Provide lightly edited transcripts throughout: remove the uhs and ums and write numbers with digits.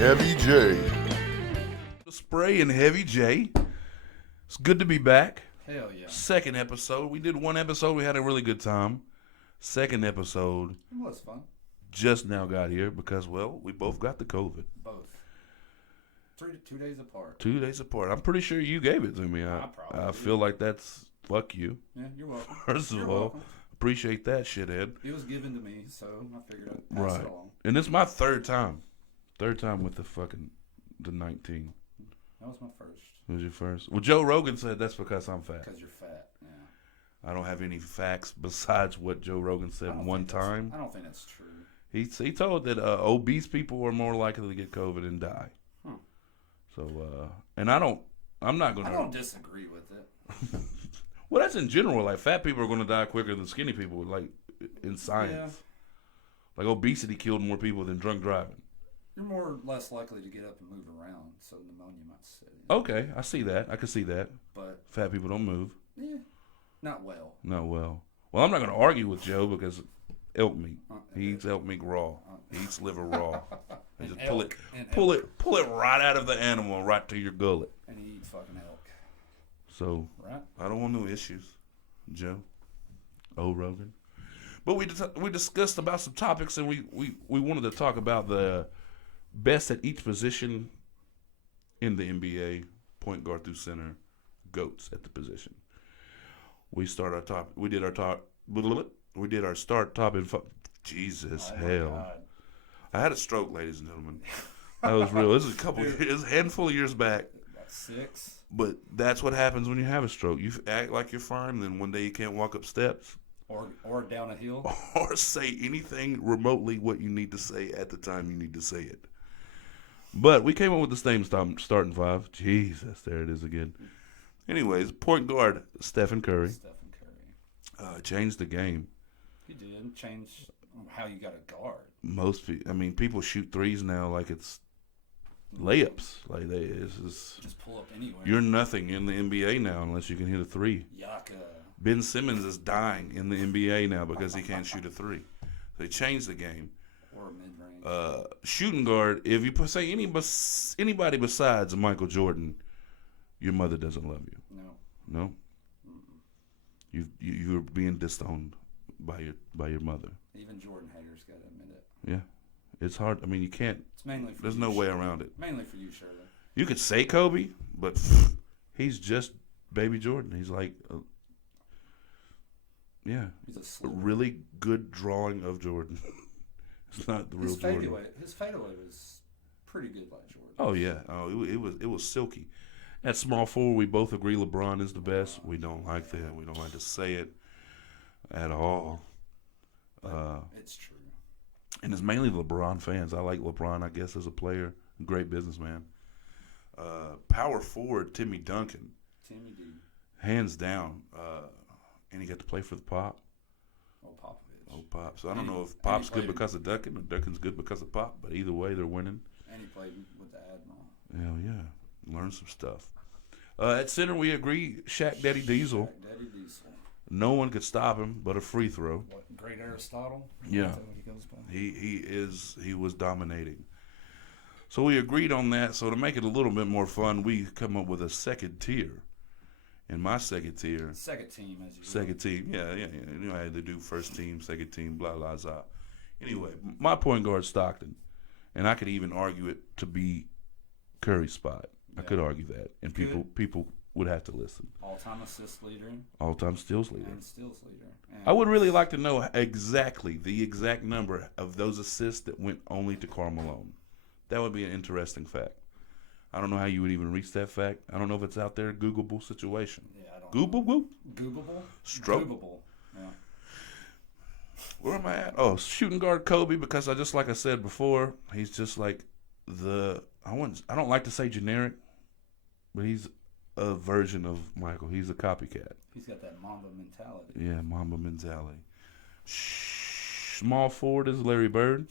Heavy J. Spray and Heavy J. It's good to be back. Hell yeah. Second episode. We did one episode. We had a really good time. Second episode. It was fun. Just now got here because, well, we both got the COVID. Both. 2 days apart. 2 days apart. I'm pretty sure you gave it to me. I feel like that's fuck you. Yeah, you're welcome. First of You're all, welcome. appreciate that, shithead. It was given to me, so I figured I'd pass Right. it along. And it's my third time. Third time with the 19. That was my first. It was your first? Well, Joe Rogan said that's because I'm fat. Because you're fat, yeah. I don't have any facts besides what Joe Rogan said one time. I don't think that's true. He told that obese people are more likely to get COVID and die. Huh. So, and I'm not going to. I don't disagree with it. Well, that's in general. Like, fat people are going to die quicker than skinny people, like, in science. Yeah. Like, obesity killed more people than drunk driving. You're more or less likely to get up and move around, so pneumonia might set in. Okay, I see that. I can see that. But, Fat people don't move. yeah, not well. Not well. Well, I'm not going to argue with Joe because elk meat. He eats elk meat raw. He eats liver raw. And just pull it right out of the animal, right to your gullet. And he eats fucking elk. So, Right? I don't want no issues, Joe. Oh, Rogan. But we discussed about some topics, and we wanted to talk about the best at each position in the NBA, point guard through center, GOATs at the position. We did our start top in Jesus, Oh my hell. God. I had a stroke, ladies and gentlemen. That was real. This is a handful of years back. About 6. But that's what happens when you have a stroke. You act like you're fine, then one day you can't walk up steps Or down a hill. or say anything remotely what you need to say at the time you need to say it. But we came up with the same starting five. Jesus, there it is again. Anyways, point guard, Stephen Curry. Stephen Curry. Changed the game. He did change how you got a guard. People shoot threes now like it's layups. Like Just pull up anywhere. you're nothing in the NBA now unless you can hit a three. Yaka. Ben Simmons is dying in the NBA now because he can't shoot a three. They changed the game. Or mid-range. Shooting guard, if you say anybody besides Michael Jordan, your mother doesn't love you. No. No? You're being disowned by your mother. Even Jordan haters got to admit it. Yeah. It's hard. I mean, you can't. It's mainly for There's you, no way Shirley. around it. Mainly for you, Shirley. You could say Kobe, but he's just baby Jordan. He's like, He's a a slipper. really good drawing of Jordan. It's not the real Jordan. His fadeaway was pretty good like Jordan. Oh yeah. Oh, it was silky. At small forward, we both agree LeBron is the best. We don't like that. We don't like to say it at all. It's true. And it's mainly LeBron fans. I like LeBron, I guess, as a player. Great businessman. Power forward, Timmy Duncan. Timmy D. Hands down. And he got to play for the Pop. Oh, Popovich. Oh, Pop. So I don't And he- know if and Pop's he good played- because of Duncan or Duncan's good because of Pop. But either way, they're winning. And he played with the Admiral. Hell yeah. Learn some stuff. At center, we agree, Shaq Daddy Diesel. Shaq Daddy Diesel. No one could stop him but a free throw. What, Great Aristotle? Yeah. Is that what he goes by? He was dominating. So we agreed on that. So to make it a little bit more fun, we come up with a second tier. And my second tier, Second team, as you second team, yeah. You know, I had to do first team, second team, blah blah blah. Anyway, my point guard Stockton, and I could even argue it to be Curry's spot. I could argue that, and people would have to listen. All-time assist leader. All-time steals leader. And steals leader. And I would really like to know the exact number of those assists that went only to Karl Malone. That would be an interesting fact. I don't know how you would even reach that fact. I don't know if it's out there. Googleable situation. Yeah, I don't Googleable? Googleable? Stroke. Googleable. Yeah. Where am I at? Oh, shooting guard Kobe, because like I said before, he's just like I don't like to say generic, but he's a version of Michael. He's a copycat. He's got that Mamba mentality. Yeah, Mamba mentality. Small forward is Larry Bird.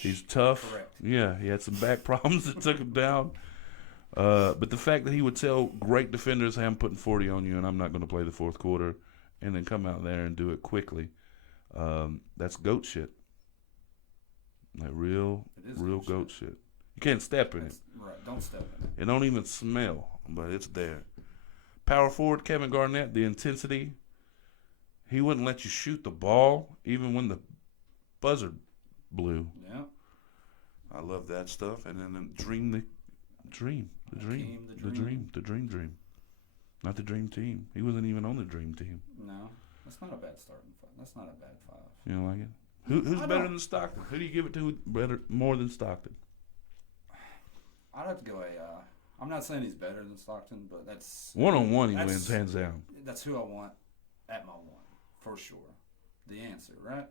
He's tough. Correct. Yeah, he had some back problems that took him down. But the fact that he would tell great defenders, hey, I'm putting 40 on you and I'm not going to play the fourth quarter, and then come out there and do it quickly, that's GOAT shit. Like real It is real GOAT GOAT shit. You can't step in it. Right, don't step in it. It don't even smell, but it's there. Power forward Kevin Garnett, the intensity. He wouldn't let you shoot the ball even when the buzzer blew. Yeah. I love that stuff. And then the dream. Not the dream team. He wasn't even on the dream team. No, that's not a bad starting five. That's not a bad five. You don't like it? Who's better than Stockton? Who do you give it to more than Stockton? I'd have to go I'm not saying he's better than Stockton, but that's... One-on-one he wins, hands down. That's who I want at my one, for sure. The answer, right?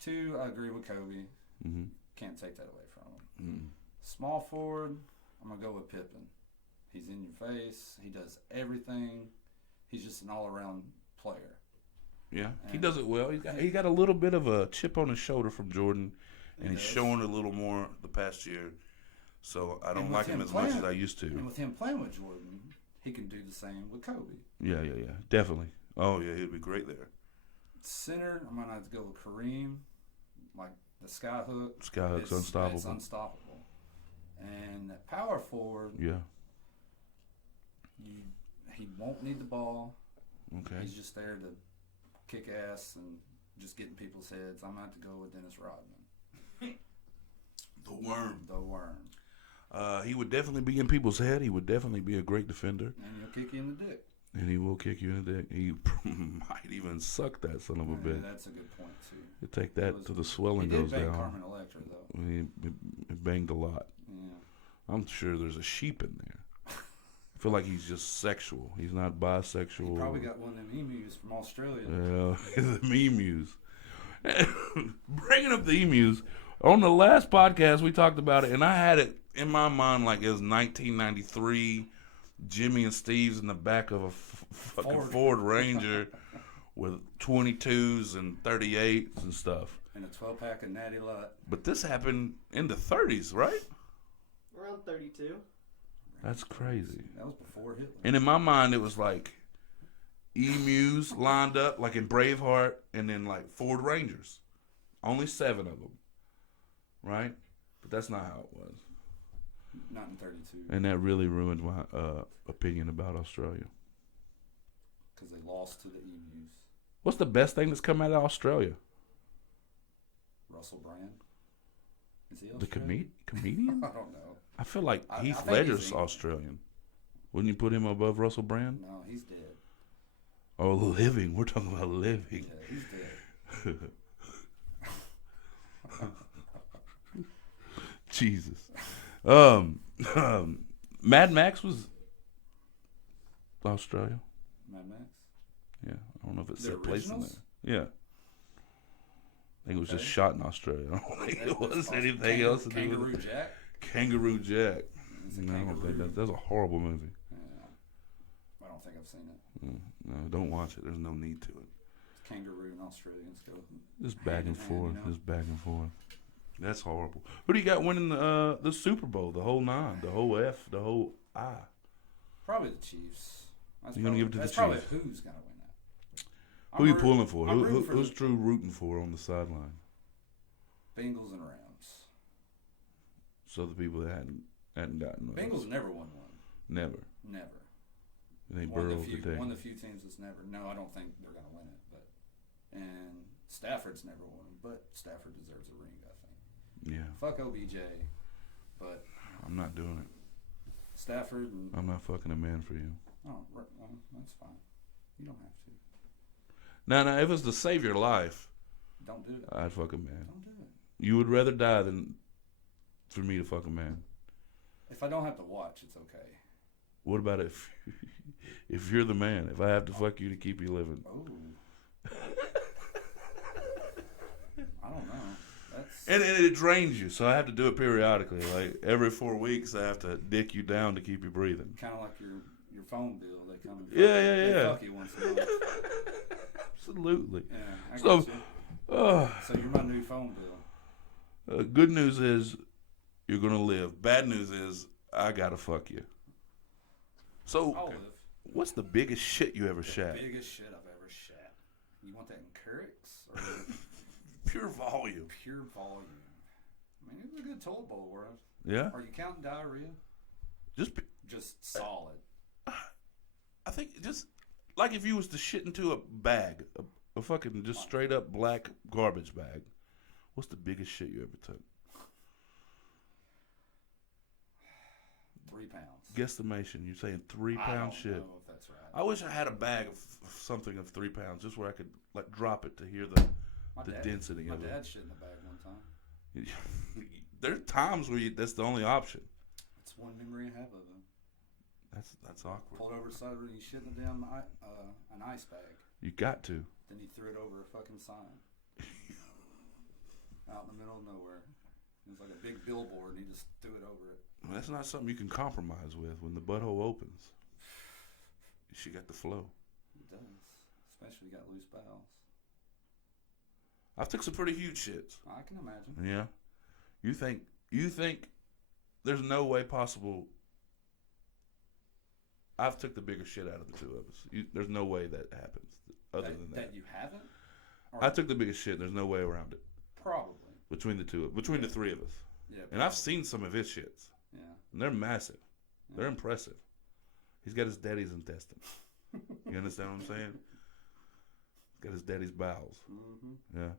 2, I agree with Kobe. Mm-hmm. Can't take that away from him. Mm-hmm. Small forward, I'm going to go with Pippen. He's in your face. He does everything. He's just an all-around player. Yeah, he does it well. He got a little bit of a chip on his shoulder from Jordan, and he's showing a little more the past year. So I don't like him as much as I used to. And with him playing with Jordan, he can do the same with Kobe. Yeah, definitely. Oh yeah, he'd be great there. Center, I'm gonna have to go with Kareem, like the skyhook. Skyhook's unstoppable. It's unstoppable. And at power forward, yeah, he won't need the ball. Okay. He's just there to kick ass and just get in people's heads. I'm gonna have to go with Dennis Rodman. The worm. The worm. He would definitely be in people's head. He would definitely be a great defender. And he'll kick you in the dick. And he will kick you in the dick. He might even suck that son of a bitch. That's a good point, too. You take that till the swelling goes down. He did bang Carmen Electra, though. He banged a lot. Yeah. I'm sure there's a sheep in there. I feel like he's just sexual. He's not bisexual. He probably got one of them emus from Australia. Yeah, the emus. Bringing up the emus, on the last podcast we talked about it, and I had it in my mind like it was 1993, Jimmy and Steve's in the back of a fucking Ford Ranger with 22s and 38s and stuff. And a 12-pack of Natty Light. But this happened in the 30s, right? Around 32. That's crazy. That was before Hitler. And in my mind, it was like emus lined up, like in Braveheart, and then like Ford Rangers. Only 7 of them, right? But that's not how it was. Not in 32. And that really ruined my opinion about Australia. Because they lost to the emus. What's the best thing that's come out of Australia? Russell Brand. Is he Australian? The comedian? I don't know. I feel like Heath I Ledger's Australian. Wouldn't you put him above Russell Brand? No, he's dead. Oh, living. We're talking about living. Yeah, he's dead. Jesus. Mad Max was Australia. Mad Max? Yeah. I don't know if it The said place in originals? there. Yeah. I think it was just shot in Australia. I don't think it was anything else to do Kangaroo with it. Jack? Kangaroo Jack. It's a No, I don't kangaroo. think that's a horrible movie. Yeah. I don't think I've seen it. No, don't watch it. There's no need to it. It's kangaroo and Australians go. Just back and hand, forth. you know? Just back and forth. That's horrible. Who do you got winning the Super Bowl? The whole 9, the whole F, the whole I. Probably the Chiefs. You're gonna give it to the That's probably Chiefs? who's gonna win that. Who are you pulling for? I'm rooting for Who's Drew rooting for on the sideline? Bengals and Rams. So the people that hadn't gotten those. Bengals never won one. Never. Never. They One Burrow of the few, today. one of the few teams that's never. No, I don't think they're gonna win it. But and Stafford's never won, but Stafford deserves a ring. I think. Yeah. Fuck OBJ, but I'm not doing it. Stafford and I'm not fucking a man for you. oh, right, well, that's fine. You don't have to. Now, if it's to save your life, Don't do it. I'd fuck a man. Don't do it. You would rather die than for me to fuck a man. If I don't have to watch, it's okay. What about if you're the man? If I have to fuck you to keep you living? Oh. I don't know. That's And it drains you, so I have to do it periodically. Like every 4 weeks, I have to dick you down to keep you breathing. kind of like your phone bill. They come and Yeah. They fuck you once a month. Absolutely. Yeah, I So, get you. So you're my new phone bill. Good news is you're gonna live. Bad news is I gotta fuck you. So, I'll live. what's the biggest shit you ever shat? Biggest shit I've ever shat. You want that in Curricks or Pure volume. pure volume? I mean, it was a good toilet bowl, where Yeah. Are you counting diarrhea? Just solid. I think just like if you was to shit into a bag, a fucking just straight up black garbage bag. What's the biggest shit you ever took? 3 pounds. Guesstimation. You're saying 3 I pound don't shit. know if that's right. I wish I had a bag of something of 3 pounds, just where I could like drop it to hear the density My of dad it. shit in the bag one time. There's times where that's the only option. It's one memory I have of him. That's awkward. Pulled over the side of the road and he shit in the damn an ice bag. You got to. Then he threw it over a fucking sign. Out in the middle of nowhere. It was like a big billboard and he just threw it over it. Well, that's not something you can compromise with when the butthole opens. She got the flow. It does. Especially got loose bowels. I've took some pretty huge shits. I can imagine. Yeah. You think there's no way possible. I've took the bigger shit out of the two of us. There's no way that happens other than that. That you haven't? I took the biggest shit. There's no way around it. Probably. Between the the three of us. Yeah. And I've seen some of his shits. Yeah. And they're massive. Yeah. They're impressive. He's got his daddy's intestine. You understand what I'm saying? He's got his daddy's bowels. Mm-hmm. Yeah.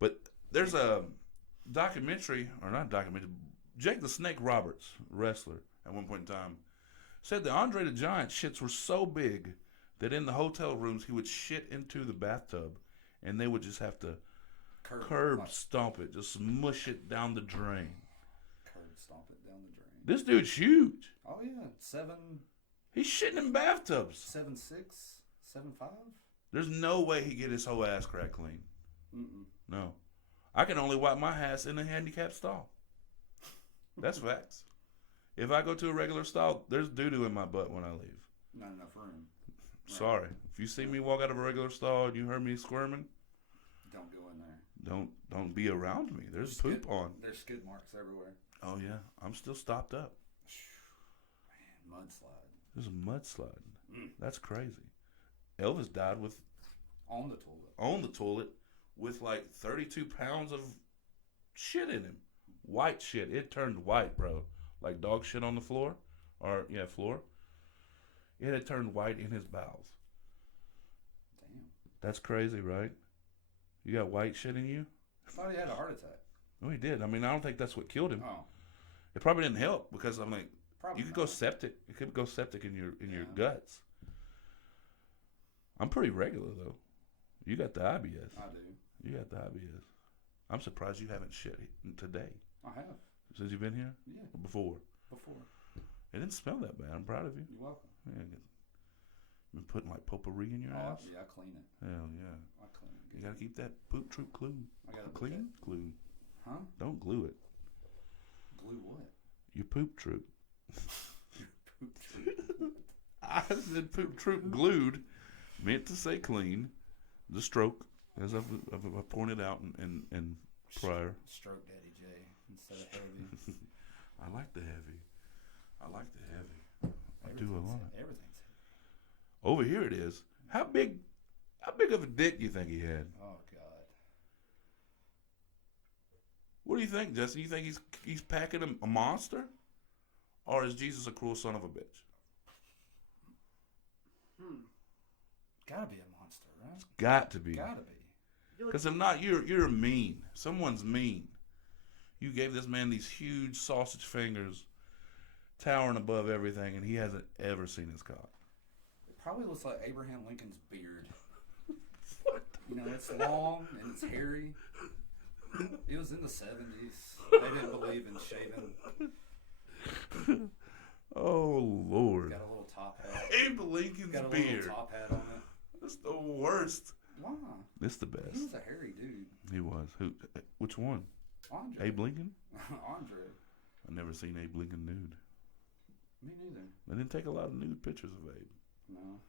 But there's a documentary, or not documentary, Jake the Snake Roberts, wrestler, at one point in time, said that Andre the Giant shits were so big that in the hotel rooms he would shit into the bathtub and they would just have to curb stomp it, just mush it down the drain. Curb stomp it down the drain. This dude's huge. Oh yeah, 7'6", He's shitting in bathtubs. 7'5". There's no way he get his whole ass crack clean. Mm-mm. No. I can only wipe my ass in a handicapped stall. That's facts. If I go to a regular stall, there's doo-doo in my butt when I leave. Not enough room. Right. Sorry. If you see me walk out of a regular stall and you heard me squirming, don't go in there. Don't be around me. There's poop on. There's skid marks everywhere. Oh yeah, I'm still stopped up. Man, mudslide. There's a mudslide. That's crazy. Elvis died on the toilet with like 32 pounds of shit in him. White shit. It turned white, bro. Like dog shit on the floor. Floor. It had turned white in his bowels. Damn. That's crazy, right? You got white shit in you? I thought he had a heart attack. Oh, he did. I mean, I don't think that's what killed him. Oh. It probably didn't help because I'm like, Probably you could not. go septic. It could go septic in your Yeah. guts. I'm pretty regular though. You got the IBS. I do. You got the IBS. I'm surprised you haven't shit today. I have. Since you've been here? Yeah. Or before? Before. It didn't smell that bad. I'm proud of you. You're welcome. Yeah, been putting like potpourri in your ass? Yeah, I clean it. Hell yeah. I clean it. You gotta keep that poop troop clean. I gotta Clean? Glue. Huh? Don't glue it. Glue what? Your poop troop. Poop troop. I said poop troop glued. Meant to say clean. The stroke, as I've pointed out in prior. Stroke Daddy J instead of heavy. I like the heavy. I do a lot. Everything's heavy. Over here it is. How big of a dick do you think he had? Oh God. What do you think, Justin? You think he's packing a monster? Or is Jesus a cruel son of a bitch? Gotta be a monster, right? It's got to be. Gotta be. Because if not, you're mean. Someone's mean. You gave this man these huge sausage fingers towering above everything, and he hasn't ever seen his cock. It probably looks like Abraham Lincoln's beard. What? You know, it's long and it's hairy. It was in the 70s. They didn't believe in shaving. Oh, Lord. Got a little top hat. Abe Lincoln's Got a beard. little top hat on it. That's the worst. Why? It's the He best. was a hairy dude. He was. Who? Which one? Andre. Abe Lincoln? Andre. I never seen Abe Lincoln nude. Me neither. They didn't take a lot of nude pictures of Abe. No.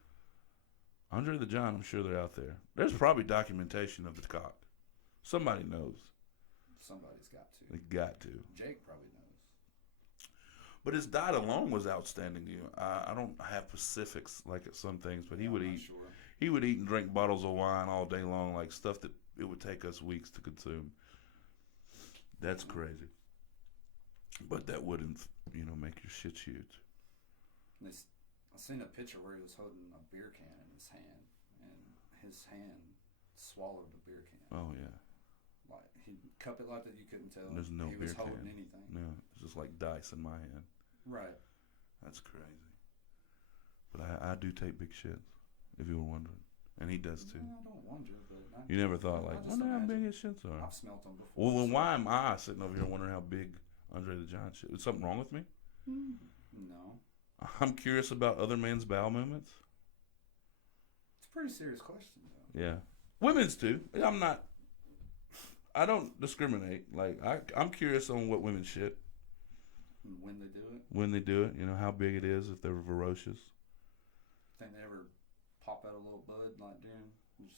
Andre the Giant, I'm sure they're out there. There's probably documentation of the cock. Somebody knows. Somebody's got to. They got to. Jake probably knows. But his diet alone was outstanding. I don't have specifics like at some things, but he I'm would not eat. Sure. He would eat and drink bottles of wine all day long, like stuff that it would take us weeks to consume. That's crazy. But that wouldn't, make your shit huge. I seen a picture where he was holding a beer can in his hand, and his hand swallowed the beer can. Oh yeah. Like he cup it like that, you couldn't tell. There's no he beer was holding can. anything. No, it's just like dice in my hand. Right. That's crazy. But I do take big shits, if you were wondering. And he does too. I don't wonder, but You never thought, like, I just wonder how big imagine. his shits are. I've smelt them before. Well, then why am I sitting over here wondering how big Andre the Giant shit? Is something wrong with me? No. I'm curious about other men's bowel movements. It's a pretty serious question, though. Yeah. Women's too. I don't discriminate. Like, I'm curious on what women shit. When they do it. When they do it, how big it is, if they're ferocious. Think they ever pop out a little bud like during just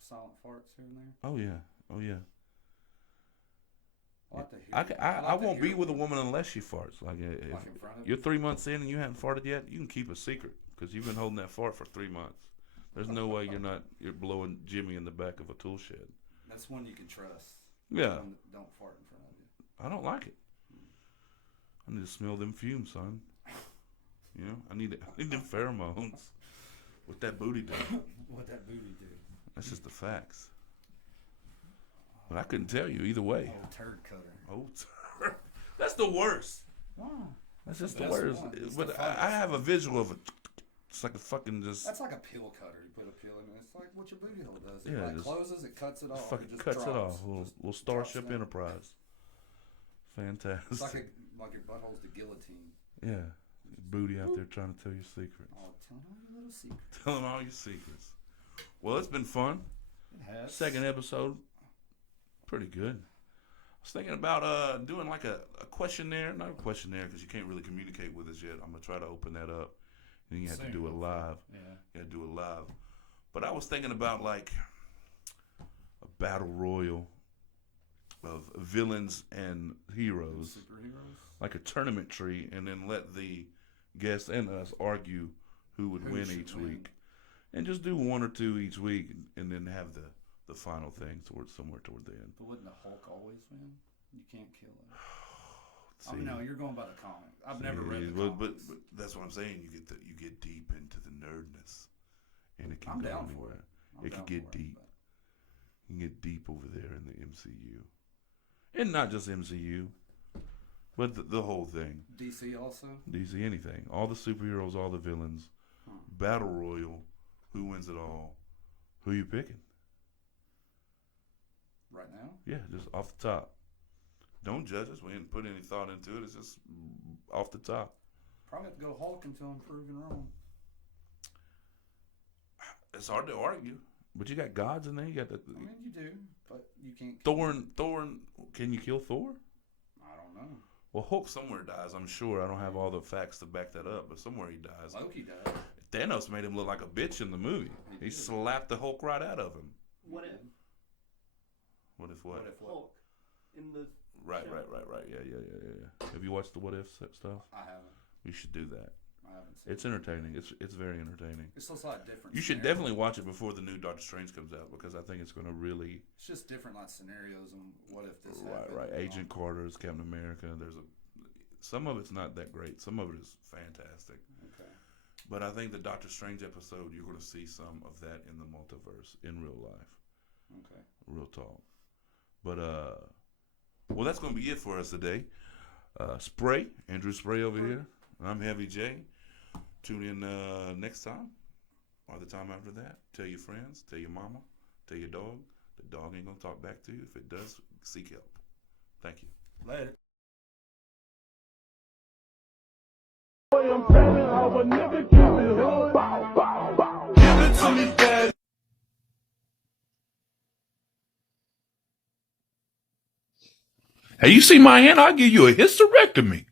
silent farts here and there? Oh yeah. Oh yeah. I like to hear. I won't be with a woman unless she farts. Like, if in front of you're 3 months in and you haven't farted yet, you can keep a secret because you've been holding that fart for 3 months. There's no way you're blowing Jimmy in the back of a tool shed. That's one you can trust. Yeah. Don't fart in front of you. I don't like it. I need to smell them fumes, son. I need them pheromones. What that booty do? What that booty do? That's just the facts. But I couldn't tell you either way. Oh, turd cutter. Oh, that's the worst. Wow. That's just the best worst. one. It's But the I funnest. have a visual of it. It's like a fucking just. That's like a pill cutter. You put a pill in it. It's like what your booty hole does. It Yeah, like just closes, it cuts it off. Fucking It just cuts it drops. off. Little Just Starship drops down. Enterprise. Fantastic. It's like your butthole's the guillotine. Yeah. Booty out there trying to tell your secrets. Oh, telling all your little secrets. Telling all your secrets. Well, it's been fun. It has. Second episode. Pretty good. I was thinking about doing like a questionnaire. Not a questionnaire because you can't really communicate with us yet. I'm going to try to open that up. And you have to do it live. Yeah. You have to do it live. But I was thinking about like a battle royal of villains and heroes. Superheroes. Like a tournament tree, and then let the guests and us argue who would win should each win. week. And just do one or two each week, and then have the final thing somewhere toward the end. But wouldn't the Hulk always win? You can't kill him. See, I mean, no, you're going by the comic. I've never read the but, comics. but that's what I'm saying. You get deep into the nerdness, and it can I'm go down for anywhere. I'm It can down get for it, deep. but- You can get deep over there in the MCU, and not just MCU, but the whole thing. DC also? DC, anything. All the superheroes, all the villains. Battle Royal. Who wins it all? Who you picking? Right now? Yeah, just off the top. Don't judge us. We didn't put any thought into it. It's just off the top. Probably have to go Hulk until I'm proven wrong. It's hard to argue. But you got gods in there. You got the I mean, you do, but you can't. Thor. Can you kill Thor? I don't know. Well, Hulk somewhere dies, I'm sure. I don't have all the facts to back that up, but somewhere he dies. Loki does. Thanos made him look like a bitch in the movie. He did. slapped the Hulk right out of him. What if What if what? What if what? Hulk in the Right. show? Right. Yeah. Have you watched the What If stuff? I haven't. You should do that. I haven't seen It's it. entertaining. It's very entertaining. It's just like different. You should scenarios. definitely watch it before the new Doctor Strange comes out because I think it's going to really. It's just different like scenarios and what if this Right. happened. Agent Carter's Captain America. Some of it's not that great. Some of it is fantastic. Okay. But I think the Doctor Strange episode, you're going to see some of that in the multiverse in real life. Okay. Real talk. But well, that's going to be it for us today. Spray, Andrew Spray over here. I'm Heavy J. Tune in next time or the time after that. Tell your friends, tell your mama, tell your dog. The dog ain't going to talk back to you. If it does, seek help. Thank you. Later. Hey, you see my hand? I'll give you a hysterectomy.